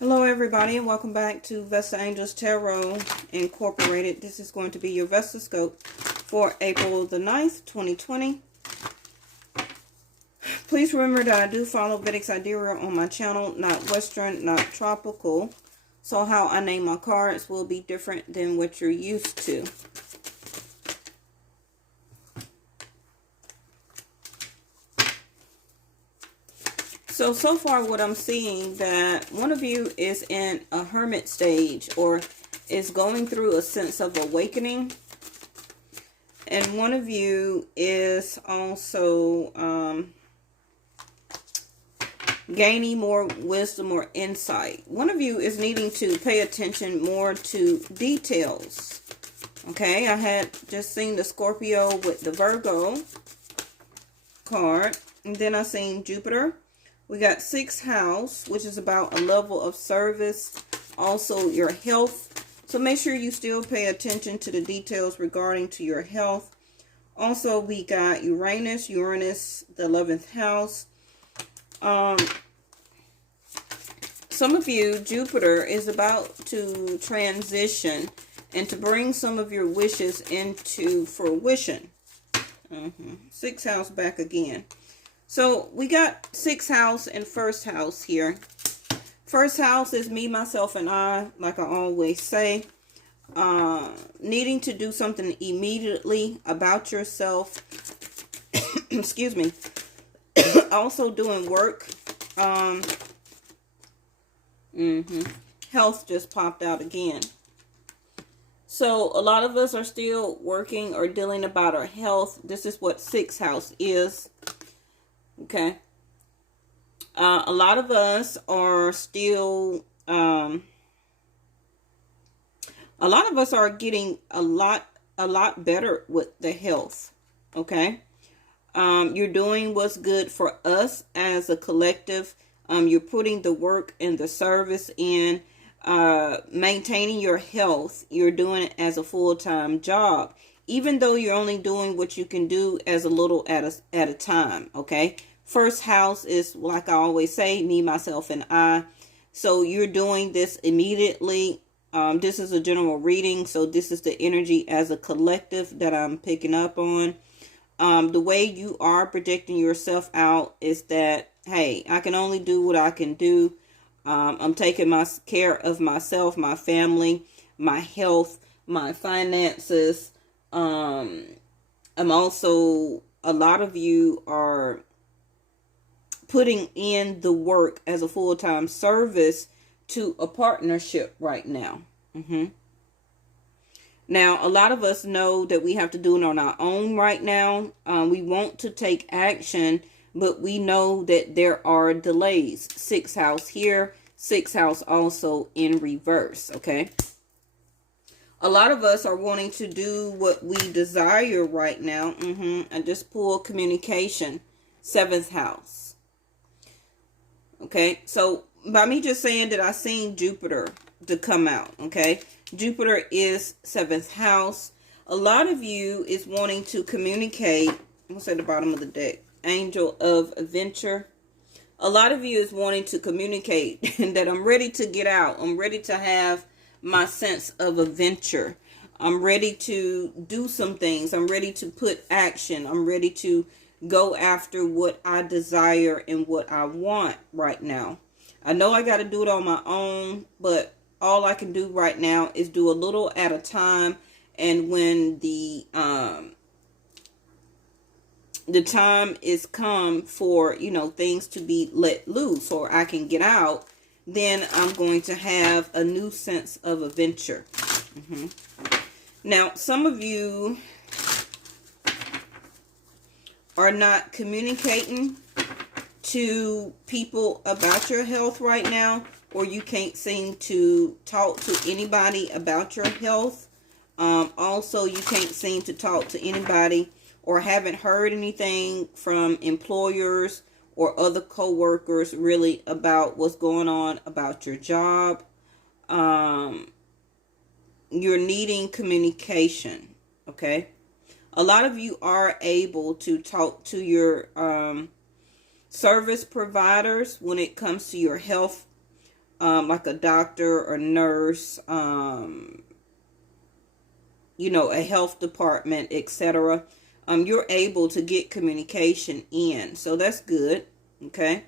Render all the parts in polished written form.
Hello everybody and welcome back to Vesta Angels Tarot Incorporated. This is going to be your Vesta Scope for April the 9th, 2020. Please remember that I do follow Vedic Sidereal on my channel, not Western, not tropical. So how I name my cards will be different than what you're used to. So far what I'm seeing that one of you is in a hermit stage or is going through a sense of awakening. And one of you is also gaining more wisdom or insight. One of you is needing to pay attention more to details. Okay, I had just seen the Scorpio with the Virgo card. And then I seen Jupiter. We got 6th house, which is about a level of service. Also your health. So make sure you still pay attention to the details regarding to your health. Also, we got Uranus, the 11th house. Some of you, Jupiter is about to transition and to bring some of your wishes into fruition. 6th house back again. So we got 6th house and 1st house here. 1st house is me, myself, and I, like I always say. Needing to do something immediately about yourself. Excuse me. Also doing work. Health just popped out again. So a lot of us are still working or dealing about our health. This is what 6th house is. Okay. A lot of us are still, a lot of us are getting a lot better with the health. Okay. You're doing what's good for us as a collective. You're putting the work and the service in, maintaining your health. You're doing it as a full-time job, even though you're only doing what you can do as a little at a time. Okay. 1st house is, like I always say, me, myself, and I. So you're doing this immediately. This is a general reading. So this is the energy as a collective that I'm picking up on. The way you are projecting yourself out is that, hey, I can only do what I can do. I'm taking care of myself, my family, my health, my finances. I'm also, a lot of you are putting in the work as a full-time service to a partnership right now. Now, a lot of us know that we have to do it on our own right now. We want to take action, but we know that there are delays. 6th house here, 6th house also in reverse, okay? A lot of us are wanting to do what we desire right now. I just pulled communication, 7th house. Okay, so by me just saying that I seen Jupiter to come out, okay? Jupiter is 7th house. A lot of you is wanting to communicate. What's at the bottom of the deck? Angel of Adventure. A lot of you is wanting to communicate that I'm ready to get out. I'm ready to have my sense of adventure. I'm ready to do some things. I'm ready to put action. I'm ready to go after what I desire and what I want right now. I know I got to do it on my own, but all I can do right now is do a little at a time. And when the time is come for, things to be let loose or I can get out, then I'm going to have a new sense of adventure. Now, some of you are not communicating to people about your health right now, or you can't seem to talk to anybody about your health. Also, you can't seem to talk to anybody or haven't heard anything from employers or other co-workers really about what's going on about your job. You're needing communication, okay? A lot of you are able to talk to your service providers when it comes to your health like a doctor or nurse, you know, a health department, etc., you're able to get communication in. So that's good. Okay.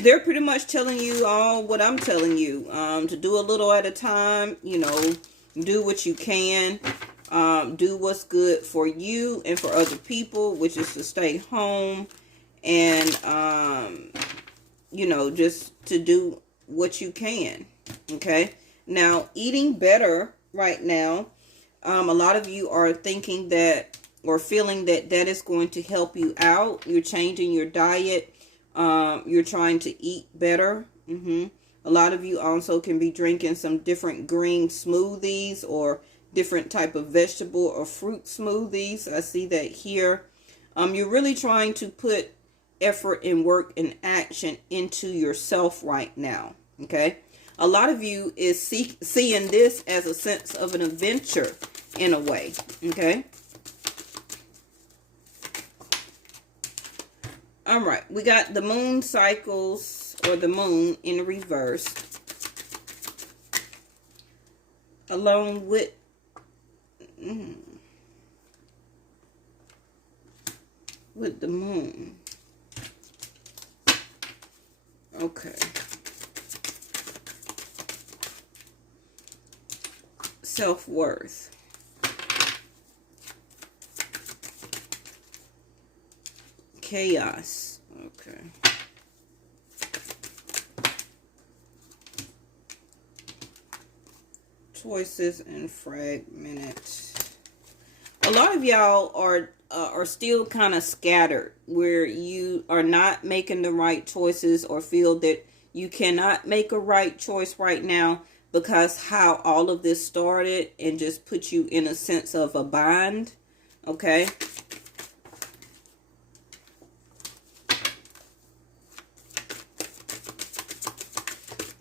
They're pretty much telling you all what I'm telling you, to do a little at a time, you know, do what you can, do what's good for you and for other people, which is to stay home and, you know, just to do what you can. Okay. Now, eating better right now, a lot of you are thinking that or feeling that that is going to help you out. You're changing your diet. You're trying to eat better. A lot of you also can be drinking some different green smoothies or different type of vegetable or fruit smoothies. I see that here. You're really trying to put effort and work and action into yourself right now. Okay. A lot of you is seeing this as a sense of an adventure in a way. Okay. All right. We got the moon cycles, or the moon in reverse, along with the moon. Okay. Self-worth. Chaos. Okay. Choices and fragmented. A lot of y'all are still kind of scattered, where you are not making the right choices or feel that you cannot make a right choice right now because how all of this started and just put you in a sense of a bind. Okay.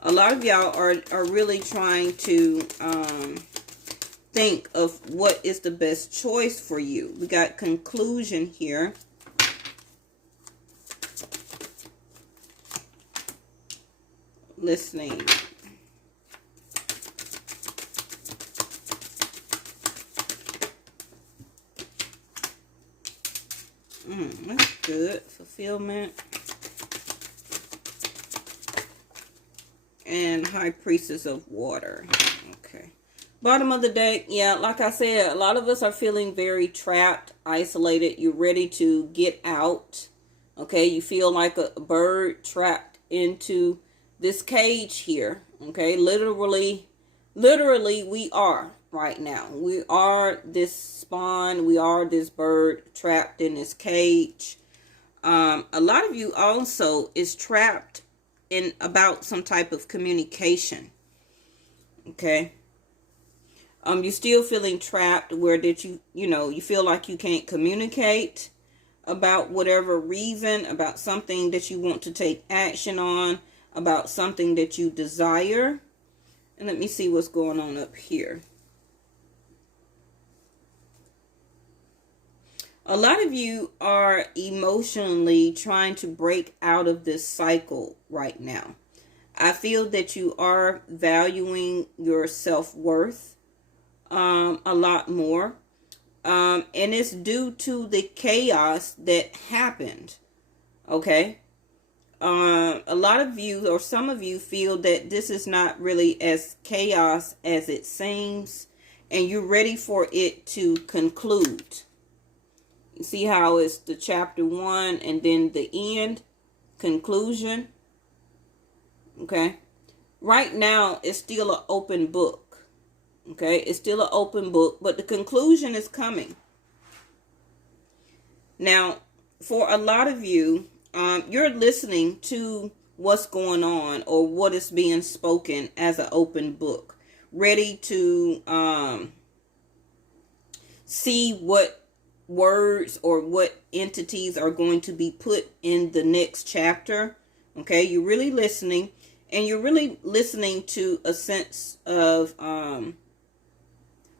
A lot of y'all are really trying to think of what is the best choice for you. We got conclusion here. Listening. That's good. Fulfillment. And High Priestess of Water. Okay. Bottom of the deck. Yeah, like I said, a lot of us are feeling very trapped, isolated. You're ready to get out. Okay. You feel like a bird trapped into this cage here. Okay. Literally, we are right now. We are this spawn. We are this bird trapped in this cage. A lot of you also is trapped in about some type of communication. Okay. You're still feeling trapped where that you feel like you can't communicate about whatever reason, about something that you want to take action on, about something that you desire. And let me see what's going on up here. A lot of you are emotionally trying to break out of this cycle right now. I feel that you are valuing your self-worth a lot more. And it's due to the chaos that happened. Okay. A lot of you, or some of you, feel that this is not really as chaos as it seems. And you're ready for it to conclude. You see how it's the chapter 1 and then the end, conclusion. Okay. Right now, it's still an open book. Okay. It's still an open book, but the conclusion is coming. Now, for a lot of you, you're listening to what's going on or what is being spoken as an open book, ready to see what words or what entities are going to be put in the next chapter. Okay, you're really listening, and you're really listening to a sense of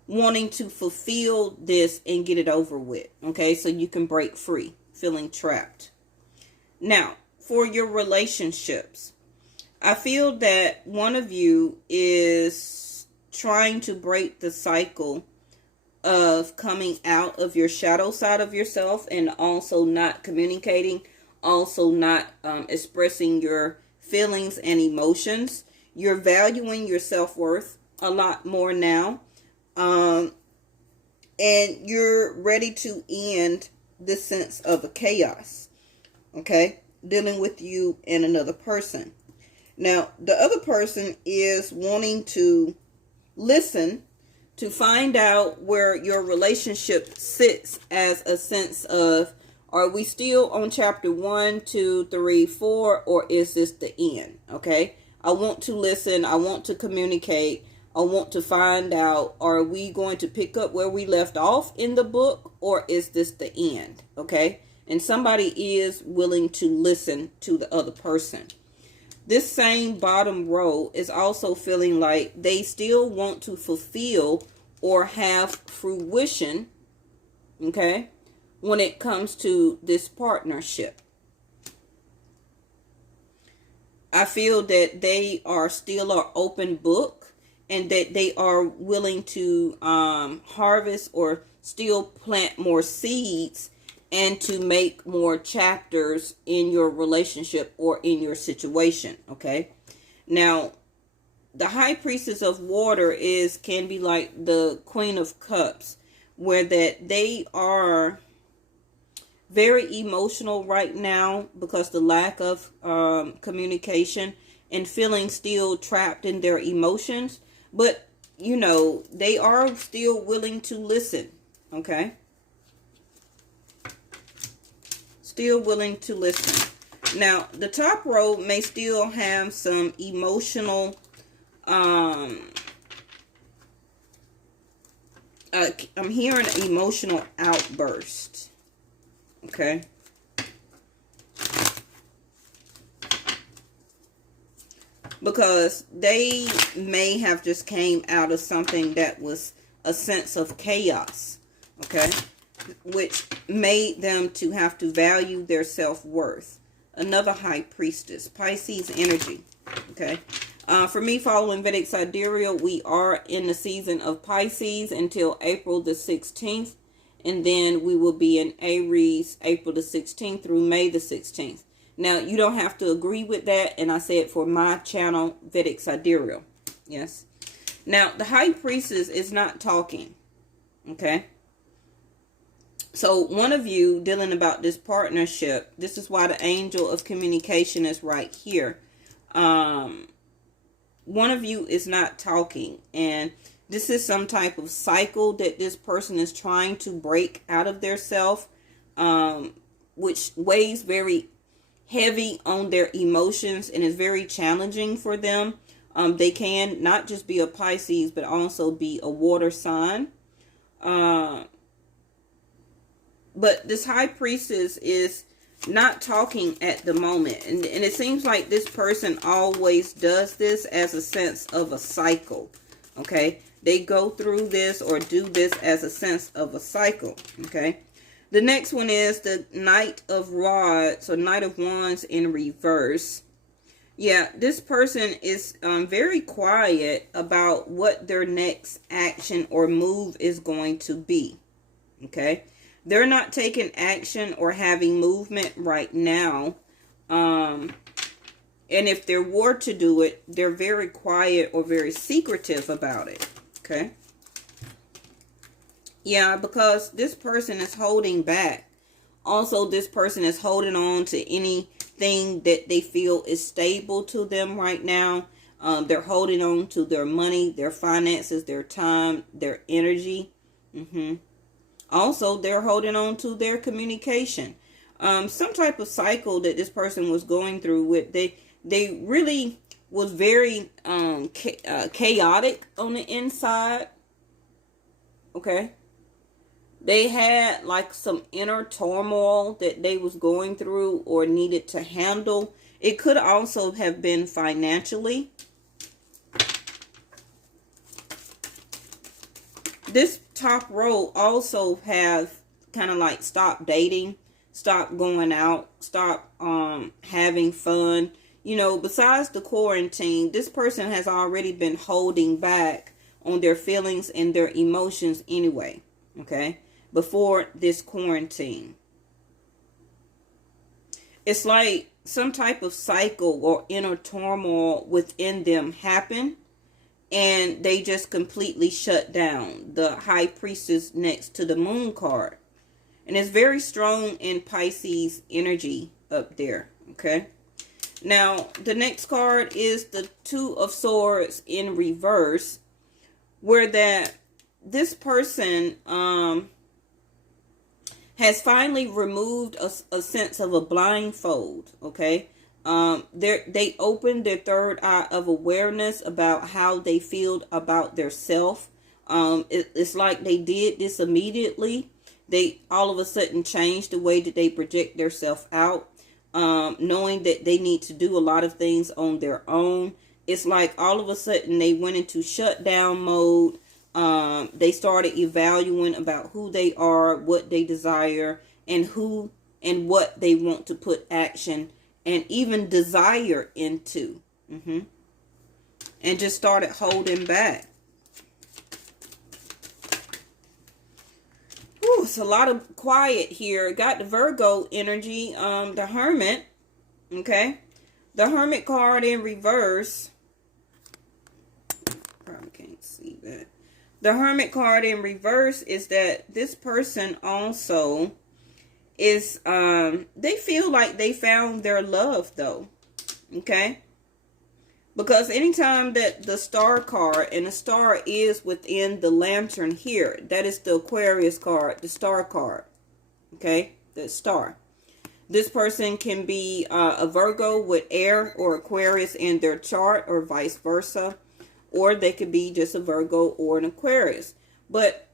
wanting to fulfill this and get it over with. Okay, so you can break free, feeling trapped. Now, for your relationships, I feel that one of you is trying to break the cycle of coming out of your shadow side of yourself, and also not communicating, also not expressing your feelings and emotions. You're valuing your self-worth a lot more now. Um, and you're ready to end this sense of a chaos. Okay? Dealing with you and another person. Now, the other person is wanting to listen to find out where your relationship sits, as a sense of, are we still on chapter 1, 2, 3, 4, or is this the end? Okay. I want to listen. I want to communicate. I want to find out, are we going to pick up where we left off in the book, or is this the end? Okay. And somebody is willing to listen to the other person. This same bottom row is also feeling like they still want to fulfill or have fruition, okay, when it comes to this partnership. I feel that they are still an open book, and that they are willing to harvest or still plant more seeds, and to make more chapters in your relationship or in your situation. Okay. Now, the high priestess of water can be like the queen of cups, where that they are very emotional right now because the lack of communication, and feeling still trapped in their emotions. But, they are still willing to listen. Okay. Still willing to listen. Now, the top row may still have some emotional, I'm hearing an emotional outburst. Okay. Because they may have just came out of something that was a sense of chaos. Okay. Which made them to have to value their self-worth. Another high priestess, Pisces energy. Okay. For me, following Vedic Sidereal, we are in the season of Pisces until April the 16th. And then we will be in Aries April the 16th through May the 16th. Now, you don't have to agree with that. And I say it for my channel, Vedic Sidereal. Yes. Now, the high priestess is not talking. Okay. So one of you dealing about this partnership, this is why the angel of communication is right here. One of you is not talking, and this is some type of cycle that this person is trying to break out of their self, which weighs very heavy on their emotions and is very challenging for them. They can not just be a Pisces, but also be a water sign. But this high priestess is not talking at the moment. And it seems like this person always does this as a sense of a cycle. Okay. They go through this or do this as a sense of a cycle. Okay. The next one is the Knight of Rods or Knight of Wands in reverse. Yeah, this person is very quiet about what their next action or move is going to be. Okay. They're not taking action or having movement right now. And if they were to do it, they're very quiet or very secretive about it. Okay. Yeah, because this person is holding back. Also, this person is holding on to anything that they feel is stable to them right now. They're holding on to their money, their finances, their time, their energy. Also, they're holding on to their communication. Some type of cycle that this person was going through with. They really was very chaotic on the inside. Okay. They had like some inner turmoil that they was going through or needed to handle. It could also have been financially. This top row also have kind of like stop dating, stop going out, stop having fun. you know, besides the quarantine, this person has already been holding back on their feelings and their emotions anyway, okay, before this quarantine. It's like some type of cycle or inner turmoil within them happened, and they just completely shut down. The High Priestess next to the Moon card. And it's very strong in Pisces energy up there, okay? Now, the next card is the Two of Swords in reverse, where this person has finally removed a sense of a blindfold, okay? They opened their third eye of awareness about how they feel about their self. It's like they did this immediately. They all of a sudden changed the way that they project their self out, knowing that they need to do a lot of things on their own. It's like all of a sudden they went into shutdown mode. They started evaluating about who they are, what they desire, and who and what they want to put action and even desire into. And just started holding back. Ooh, it's a lot of quiet here. Got the Virgo energy, the Hermit. Okay. The Hermit card in reverse. Probably can't see that. The Hermit card in reverse is that this person also is, they feel like they found their love though. Okay. Because anytime that the Star card, and the star is within the lantern here, that is the Aquarius card, the Star card. Okay. The star. This person can be a Virgo with air or Aquarius in their chart, or vice versa. Or they could be just a Virgo or an Aquarius. But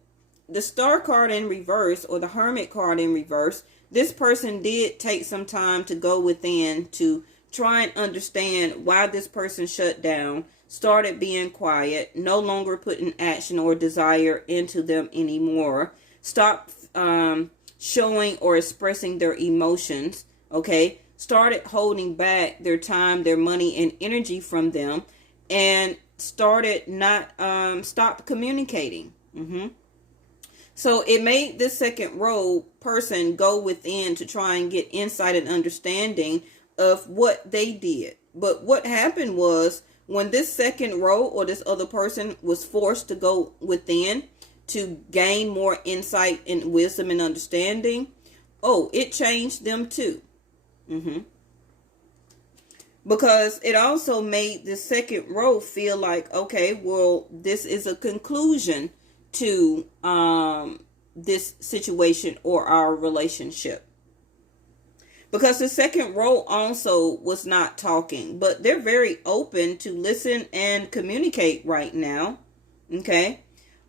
the Star card in reverse, or the Hermit card in reverse, this person did take some time to go within to try and understand why this person shut down, started being quiet, no longer putting action or desire into them anymore, stopped showing or expressing their emotions, okay, started holding back their time, their money, and energy from them, and started not stopped communicating. So it made this second row person go within to try and get insight and understanding of what they did. But what happened was, when this second row or this other person was forced to go within to gain more insight and wisdom and understanding, oh, it changed them too. Because it also made the second row feel like, okay, well, this is a conclusion to this situation or our relationship. Because the second row also was not talking, but they're very open to listen and communicate right now. Okay.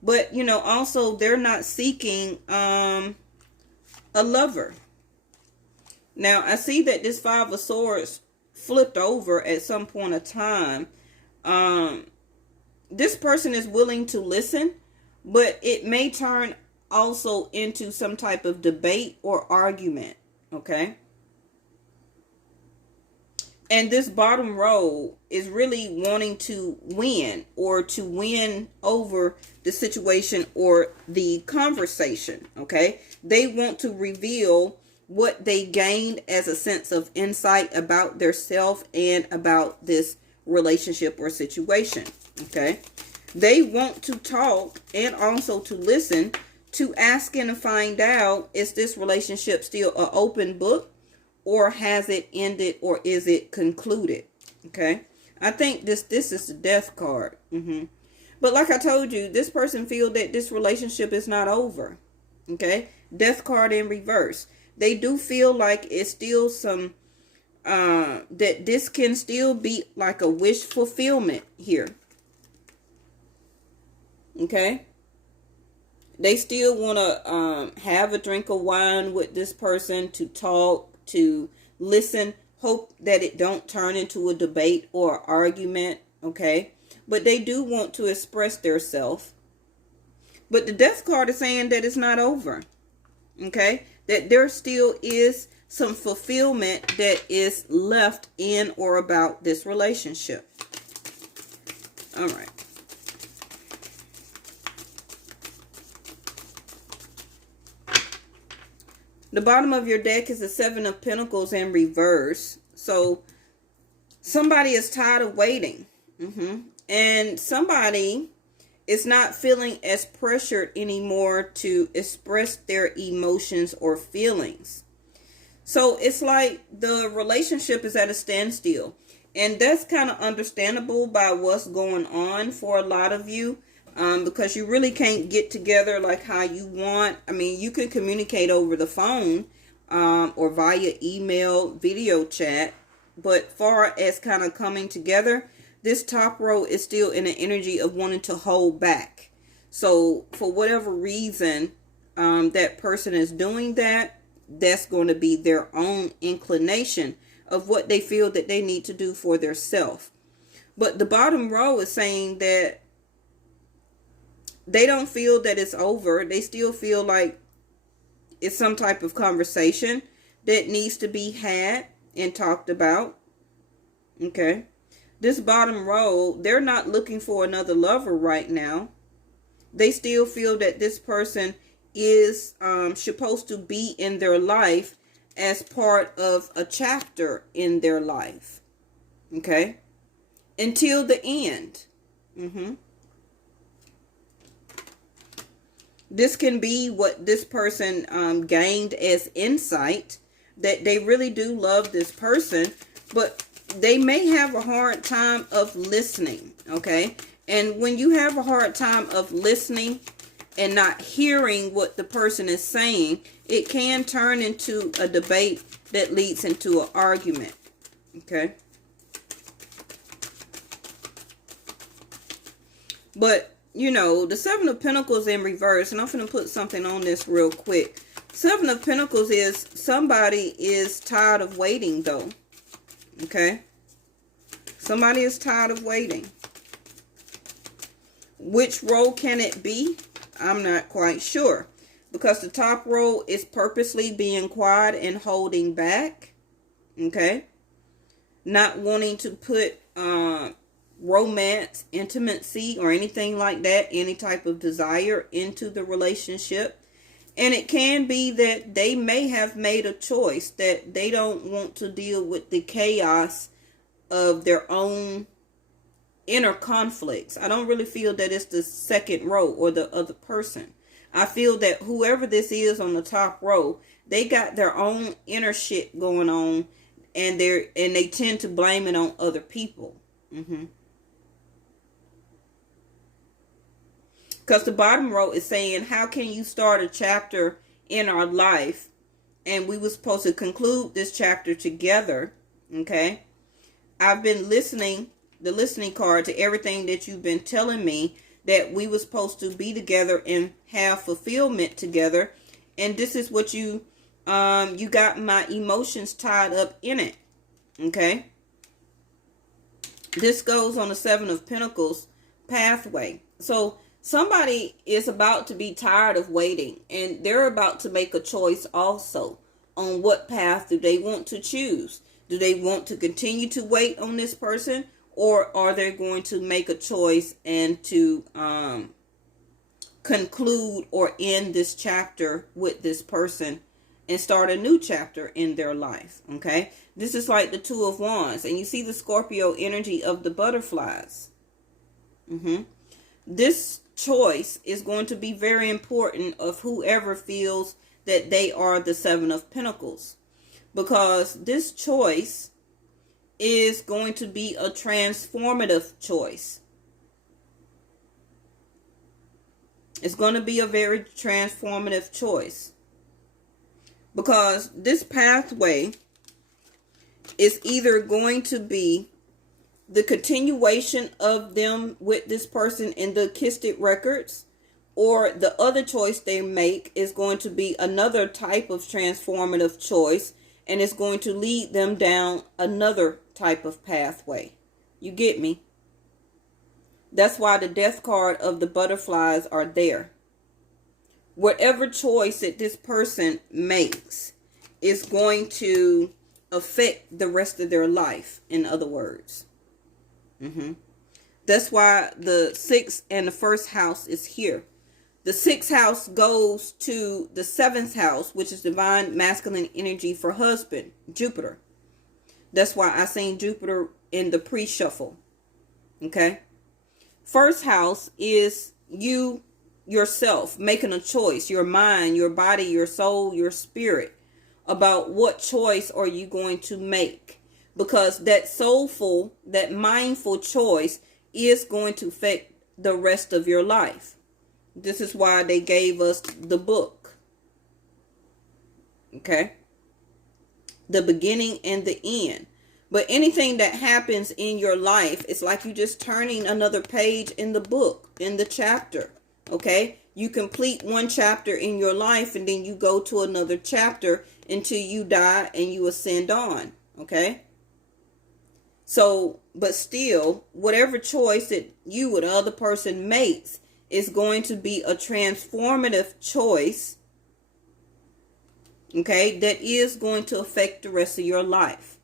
But, you know, also they're not seeking a lover. Now, I see that this Five of Swords flipped over at some point of time. This person is willing to listen, but it may turn also into some type of debate or argument. Okay. And this bottom row is really wanting to win, or to win over the situation or the conversation. Okay. They want to reveal what they gained as a sense of insight about their self and about this relationship or situation. Okay. They want to talk and also to listen, to ask and find out, is this relationship still an open book, or has it ended, or is it concluded? Okay. I think this is the Death card. But like I told you, this person feels that this relationship is not over. Okay. Death card in reverse. They do feel like it's still some, that this can still be like a wish fulfillment here. Okay. They still want to have a drink of wine with this person, to talk, to listen, hope that it don't turn into a debate or argument. Okay. But they do want to express their self. But the Death card is saying that it's not over. Okay. That there still is some fulfillment that is left in or about this relationship. All right. The bottom of your deck is the Seven of Pentacles in reverse. So somebody is tired of waiting. And somebody is not feeling as pressured anymore to express their emotions or feelings. So it's like the relationship is at a standstill. And that's kind of understandable by what's going on for a lot of you. Because you really can't get together like how you want. I mean, you can communicate over the phone or via email, video chat. But far as kind of coming together, this top row is still in an energy of wanting to hold back. So for whatever reason that person is doing that, that's going to be their own inclination of what they feel that they need to do for their self. But the bottom row is saying that they don't feel that it's over. They still feel like it's some type of conversation that needs to be had and talked about. Okay. This bottom row, they're not looking for another lover right now. They still feel that this person is supposed to be in their life as part of a chapter in their life. Okay. Until the end. This can be what this person gained as insight, that they really do love this person, but they may have a hard time of listening, okay? And when you have a hard time of listening and not hearing what the person is saying, it can turn into a debate that leads into an argument, okay? But you know, the Seven of Pentacles in reverse, and I'm going to put something on this real quick. Seven of Pentacles is somebody is tired of waiting, though. Okay? Somebody is tired of waiting. Which row can it be? I'm not quite sure. Because the top row is purposely being quiet and holding back. Okay? Not wanting to put romance, intimacy, or anything like that, any type of desire into the relationship. And it can be that they may have made a choice that they don't want to deal with the chaos of their own inner conflicts. I don't really feel that it's the second row or the other person. I feel that whoever this is on the top row, they got their own inner shit going on, and they tend to blame it on other people. Because the bottom row is saying, how can you start a chapter in our life? And we were supposed to conclude this chapter together. Okay. I've been listening, the listening card, to everything that you've been telling me, that we were supposed to be together and have fulfillment together. And this is what you got my emotions tied up in it. Okay. This goes on the Seven of Pentacles pathway. So somebody is about to be tired of waiting, and they're about to make a choice also on what path do they want to choose. Do they want to continue to wait on this person, or are they going to make a choice and to conclude or end this chapter with this person and start a new chapter in their life? Okay, this is like the Two of Wands, and you see the Scorpio energy of the butterflies. This choice is going to be very important of whoever feels that they are the Seven of Pentacles, because this choice is going to be a transformative choice. It's going to be a very transformative choice, because this pathway is either going to be the continuation of them with this person in the Kistic records, or the other choice they make is going to be another type of transformative choice, and it's going to lead them down another type of pathway. You get me? That's why the Death card of the butterflies are there. Whatever choice that this person makes is going to affect the rest of their life, in other words. That's why the 6th and the 1st house is here. The 6th house goes to the 7th house, which is divine masculine energy for husband, Jupiter. That's why I seen Jupiter in the pre-shuffle. Okay. 1st house is you yourself making a choice, your mind, your body, your soul, your spirit, about what choice are you going to make. Because that soulful, that mindful choice is going to affect the rest of your life. This is why they gave us the book. Okay. The beginning and the end. But anything that happens in your life, it's like you just turning another page in the book, in the chapter. Okay. You complete one chapter in your life and then you go to another chapter until you die and you ascend on. Okay. So, but still, whatever choice that you or the other person makes is going to be a transformative choice, okay, that is going to affect the rest of your life.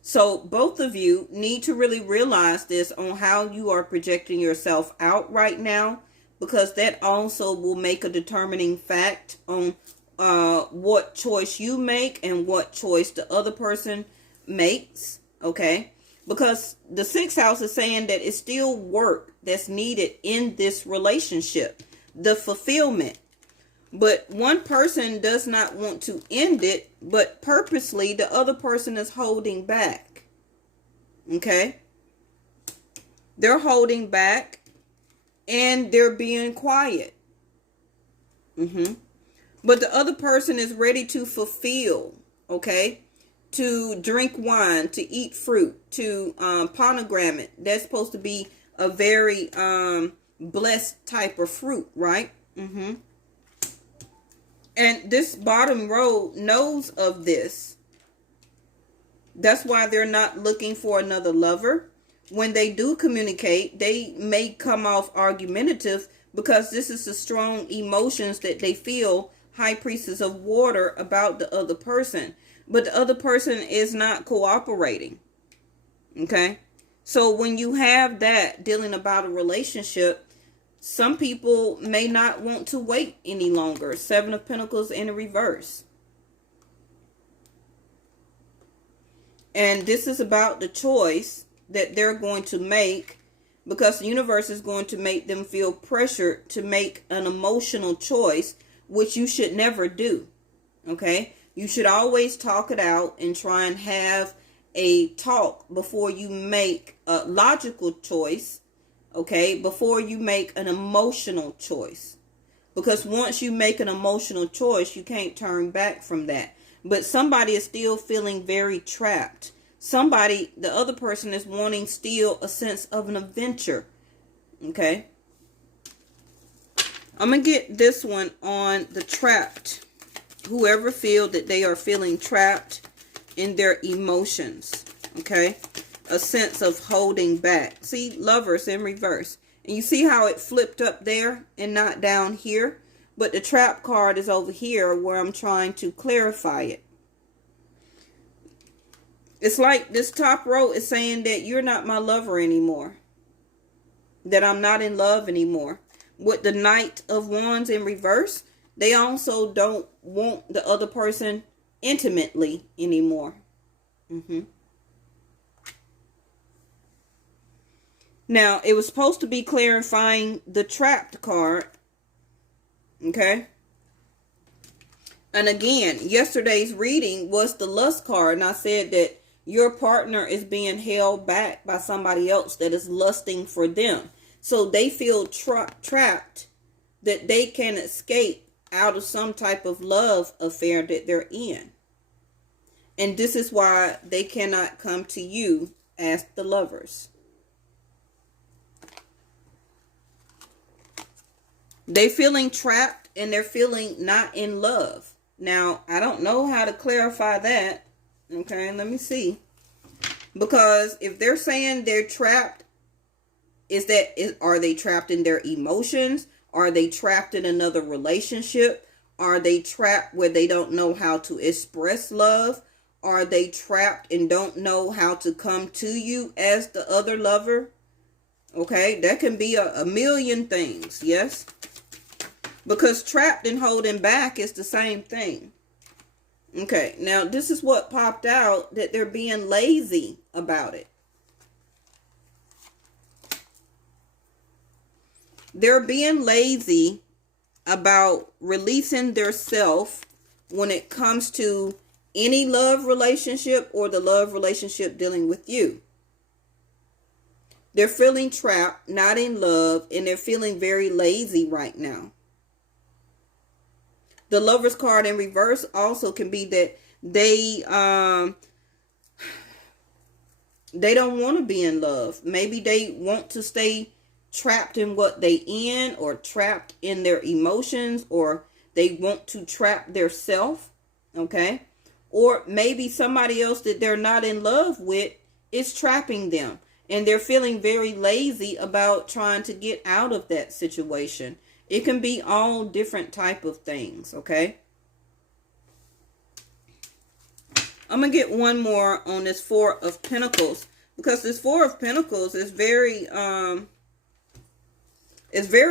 So both of you need to really realize this on how you are projecting yourself out right now, because that also will make a determining fact on what choice you make and what choice the other person makes. Okay. Because the 6th house is saying that it's still work that's needed in this relationship, the fulfillment. But one person does not want to end it, but purposely the other person is holding back. Okay. They're holding back and they're being quiet. But the other person is ready to fulfill, okay? To drink wine, to eat fruit, to pomegranate. That's supposed to be a very blessed type of fruit, right? And this bottom row knows of this. That's why they're not looking for another lover. When they do communicate, they may come off argumentative because this is the strong emotions that they feel, High Priestess of Water, about the other person. But the other person is not cooperating. Okay. So when you have that dealing about a relationship, some people may not want to wait any longer. 7 of Pentacles in the reverse. And this is about the choice that they're going to make, because the universe is going to make them feel pressured to make an emotional choice, which you should never do. Okay. You should always talk it out and try and have a talk before you make a logical choice. Okay. Before you make an emotional choice. Because once you make an emotional choice, you can't turn back from that. But somebody is still feeling very trapped. Somebody, the other person, is wanting still a sense of an adventure. Okay. I'm going to get this one on the trapped. Whoever feel that they are feeling trapped in their emotions. Okay. A sense of holding back. See, Lovers in reverse. And you see how it flipped up there and not down here? But the trap card is over here where I'm trying to clarify it. It's like this top row is saying that you're not my lover anymore. That I'm not in love anymore. With the Knight of Wands in reverse, they also don't want the other person intimately anymore. Now, it was supposed to be clarifying the trapped card. Okay. And again, yesterday's reading was the Lust card. And I said that your partner is being held back by somebody else that is lusting for them. So they feel trapped, that they can escape out of some type of love affair that they're in. And this is why they cannot come to you as the Lovers. They're feeling trapped and they're feeling not in love. Now, I don't know how to clarify that. Okay, let me see. Because if they're saying they're trapped, are they trapped in their emotions? Are they trapped in another relationship? Are they trapped where they don't know how to express love? Are they trapped and don't know how to come to you as the other lover? Okay, that can be a million things, yes? Because trapped and holding back is the same thing. Okay, now this is what popped out, that they're being lazy about it. They're being lazy about releasing their self when it comes to any love relationship or the love relationship dealing with you. They're feeling trapped, not in love, and they're feeling very lazy right now. The Lover's card in reverse also can be that they don't want to be in love. Maybe they want to stay trapped in what they in, or trapped in their emotions, or they want to trap their self. Okay? Or maybe somebody else that they're not in love with is trapping them, and they're feeling very lazy about trying to get out of that situation. It can be all different type of things, okay? I'm going to get one more on this Four of Pentacles, because this Four of Pentacles is very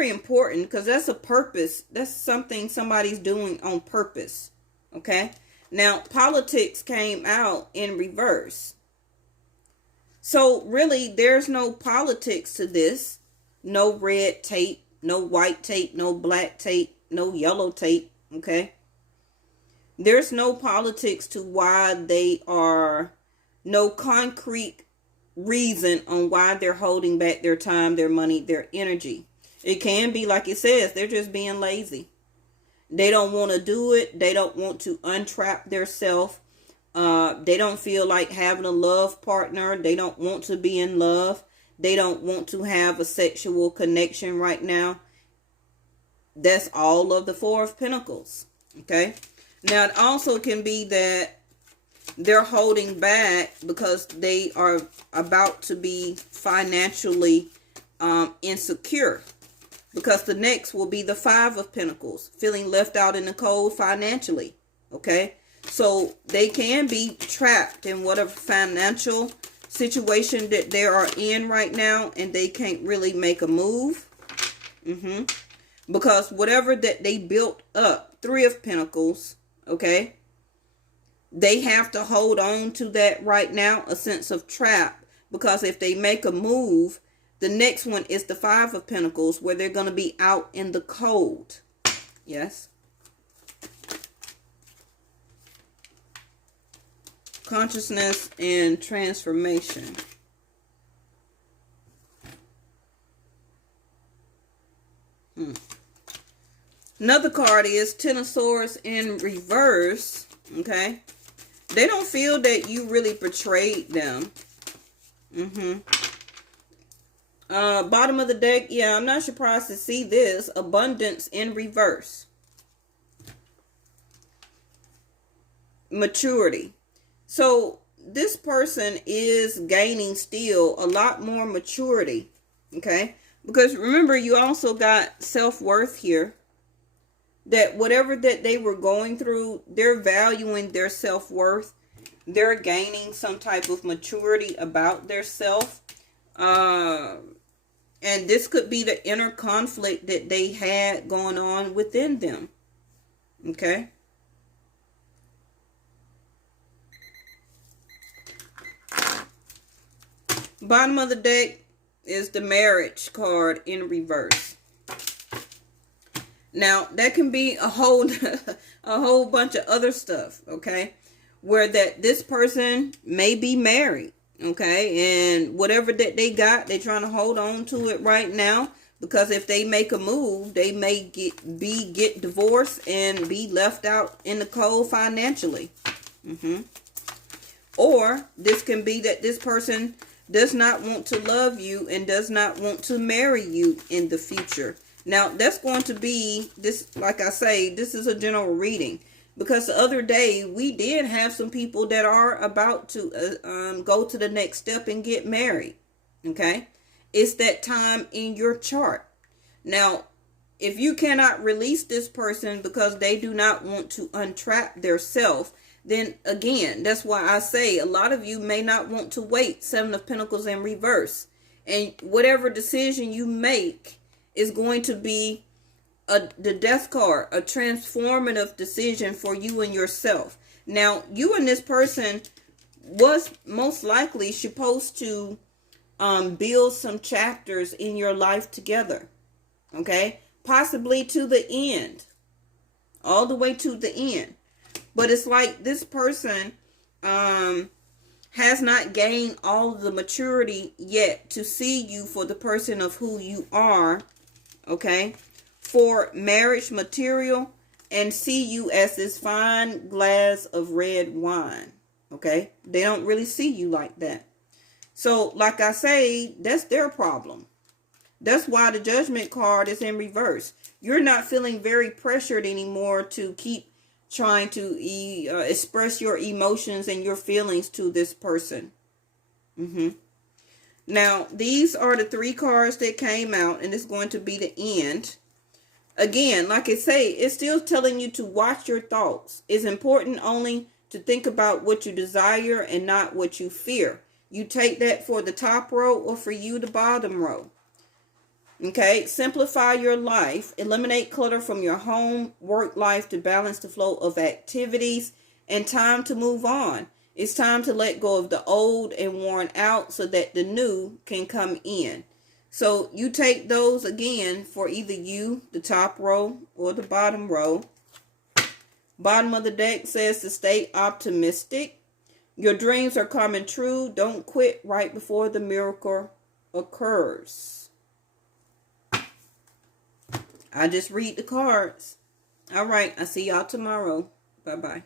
important, because that's a purpose. That's something somebody's doing on purpose, okay? Now, politics came out in reverse. So, really, there's no politics to this. No red tape, no white tape, no black tape, no yellow tape, okay? There's no politics to why they are, no concrete reason on why they're holding back their time, their money, their energy. It can be, like it says, they're just being lazy. They don't want to do it. They don't want to untrap their self. They don't feel like having a love partner. They don't want to be in love. They don't want to have a sexual connection right now. That's all of the Four of Pentacles. Okay. Now, it also can be that they're holding back because they are about to be financially insecure. Because the next will be the Five of Pentacles. Feeling left out in the cold financially. Okay. So they can be trapped in whatever financial situation that they are in right now, and they can't really make a move. Because whatever that they built up, Three of Pentacles, okay, they have to hold on to that right now, a sense of trap. Because if they make a move, the next one is the Five of Pentacles, where they're going to be out in the cold. Yes. Consciousness and transformation. Another card is Ten of Swords in reverse. Okay. They don't feel that you really betrayed them. Bottom of the deck. Yeah, I'm not surprised to see this. Abundance in reverse. Maturity. So this person is gaining still a lot more maturity, okay? Because remember, you also got self-worth here. That whatever that they were going through, they're valuing their self-worth. They're gaining some type of maturity about their self. And this could be the inner conflict that they had going on within them, okay? Bottom of the deck is the Marriage card in reverse. Now, that can be a whole bunch of other stuff, okay? Where that this person may be married, okay? And whatever that they got, they're trying to hold on to it right now. Because if they make a move, they may get divorced and be left out in the cold financially. Or this can be that this person does not want to love you and does not want to marry you in the future. Now, that's going to be, this, like I say, this is a general reading. Because the other day, we did have some people that are about to go to the next step and get married. Okay? It's that time in your chart. Now, if you cannot release this person because they do not want to untrap their self, then again, that's why I say a lot of you may not want to wait. Seven of Pentacles in reverse. And whatever decision you make is going to be the death card, a transformative decision for you and yourself. Now, you and this person was most likely supposed to build some chapters in your life together. Okay? Possibly to the end. All the way to the end. But it's like this person has not gained all the maturity yet to see you for the person of who you are. Okay? For marriage material, and see you as this fine glass of red wine. Okay? They don't really see you like that. So, like I say, that's their problem. That's why the Judgment card is in reverse. You're not feeling very pressured anymore to keep trying to express your emotions and your feelings to this person. Now, these are the 3 cards that came out, and it's going to be the end. Again, like I say, it's still telling you to watch your thoughts. It's important only to think about what you desire and not what you fear. You take that for the top row or for you the bottom row. Okay, simplify your life. Eliminate clutter from your home, work life to balance the flow of activities, and time to move on. It's time to let go of the old and worn out so that the new can come in. So you take those again for either you, the top row, or the bottom row. Bottom of the deck says to stay optimistic. Your dreams are coming true. Don't quit right before the miracle occurs. I just read the cards. All right. I'll see y'all tomorrow. Bye-bye.